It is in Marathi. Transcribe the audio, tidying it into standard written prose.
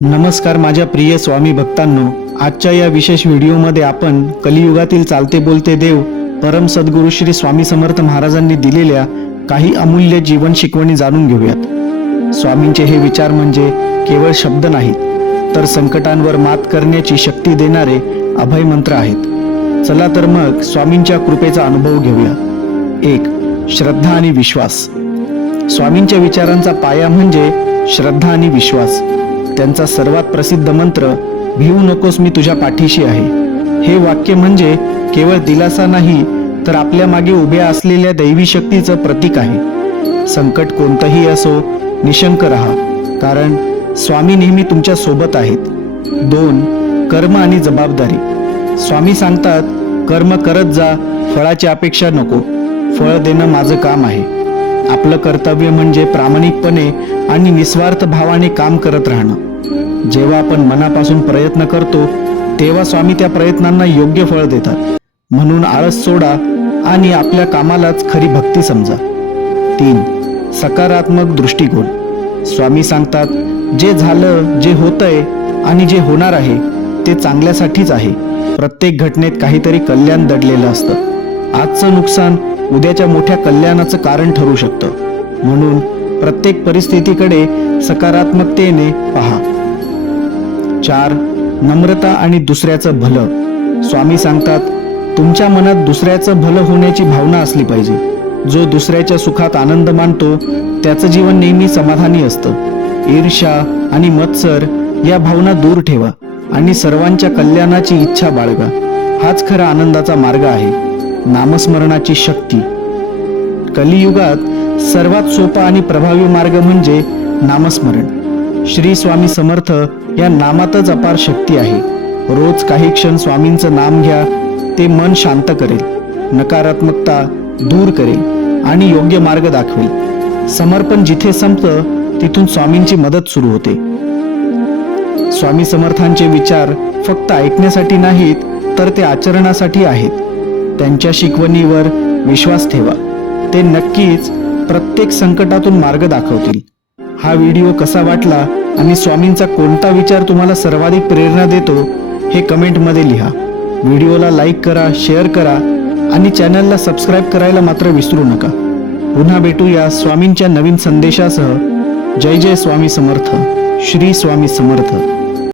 नमस्कार माझ्या प्रिय स्वामी भक्तांनो, आजच्या या विशेष व्हिडिओमध्ये आपण कलियुगातील चालते बोलते देव परम सद्गुरू श्री स्वामी समर्थ महाराजांनी दिलेल्या काही अमूल्य जीवन शिकवणी जाणून घेऊयात। स्वामींचे हे विचार म्हणजे केवळ शब्द नाहीत, तर संकटांवर मात करण्याची शक्ती देणारे अभय मंत्र आहेत। चला तर मग स्वामींच्या कृपेचा अनुभव घेऊया। 1. श्रद्धा आणि विश्वास। स्वामींच्या विचारांचा पाया म्हणजे श्रद्धा आणि विश्वास। त्यांचा सर्वात प्रसिद्ध मंत्र भिवू नकोस मी तुझ्या पाठीशी आहे। हे वाक्य म्हणजे केवळ दिलासा नाही, तर आपल्या मागे उभ्या असलेल्या दैवी शक्तीचं प्रतीक आहे। संकट कोणतंही असो, निशंक राहा, कारण स्वामी नेहमी तुमच्या सोबत आहेत। 2. कर्म आणि जबाबदारी। स्वामी सांगतात, कर्म करत जा, फळाची अपेक्षा नको, फळ देणं माझं काम आहे। आपलं कर्तव्य म्हणजे प्रामाणिकपणे आणि निस्वार्थ भावाने काम करत राहणं। जेव्हा आपण मनापासून प्रयत्न करतो तेव्हा स्वामी त्या प्रयत्नांना योग्य फळ देतात। म्हणून आळस सोडा आणि आपल्या कामालाच खरी भक्ती समजा। 3. सकारात्मक दृष्टिकोन। स्वामी सांगतात, जे झालं, जे होतंय आणि जे होणार आहे ते चांगल्यासाठीच आहे। प्रत्येक घटनेत काहीतरी कल्याण दडलेलं असतं। आजचं नुकसान उद्याच्या मोठ्या कल्याणाचं कारण ठरू शकतं। म्हणून प्रत्येक परिस्थितीकडे सकारात्मकतेने पहा। 4. नम्रता आणि दुसऱ्याचं भलं। स्वामी सांगतात, तुमच्या मनात दुसऱ्याचं भलं होण्याची भावना असली पाहिजे। जो दुसऱ्याच्या सुखात आनंद मानतो त्याचं जीवन नेहमी समाधानी असतं। ईर्ष्या आणि मत्सर या भावना दूर ठेवा आणि सर्वांच्या कल्याणाची इच्छा बाळगा। हाच खरा आनंदाचा मार्ग आहे। नामस्मरणाची शक्ती। कलियुगात सर्वात सोपा आणि प्रभावी मार्ग म्हणजे नामस्मरण। श्री स्वामी समर्थ या नामातच अपार शक्ती आहे। रोज काही क्षण स्वामींचं नाम घ्या, ते मन शांत करेल, नकारात्मकता दूर करेल आणि योग्य मार्ग दाखवेल। समर्पण जिथे संपतं तिथून स्वामींची मदत सुरू होते। स्वामी समर्थांचे विचार फक्त ऐकण्यासाठी नाहीत, तर ते आचरणासाठी आहेत। त्यांच्या शिकवणीवर विश्वास ठेवा, ते नक्कीच प्रत्येक संकटातून मार्ग दाखवतील। हा व्हिडिओ कसा वाटला आणि स्वामींचा कोणता विचार तुम्हाला सर्वाधिक प्रेरणा देतो हे कमेंटमध्ये लिहा। व्हिडिओला लाईक करा, शेअर करा आणि चॅनलला सबस्क्राईब करायला मात्र विसरू नका। पुन्हा भेटूया स्वामींच्या नवीन संदेशासह। जय जय स्वामी समर्थ। श्री स्वामी समर्थ।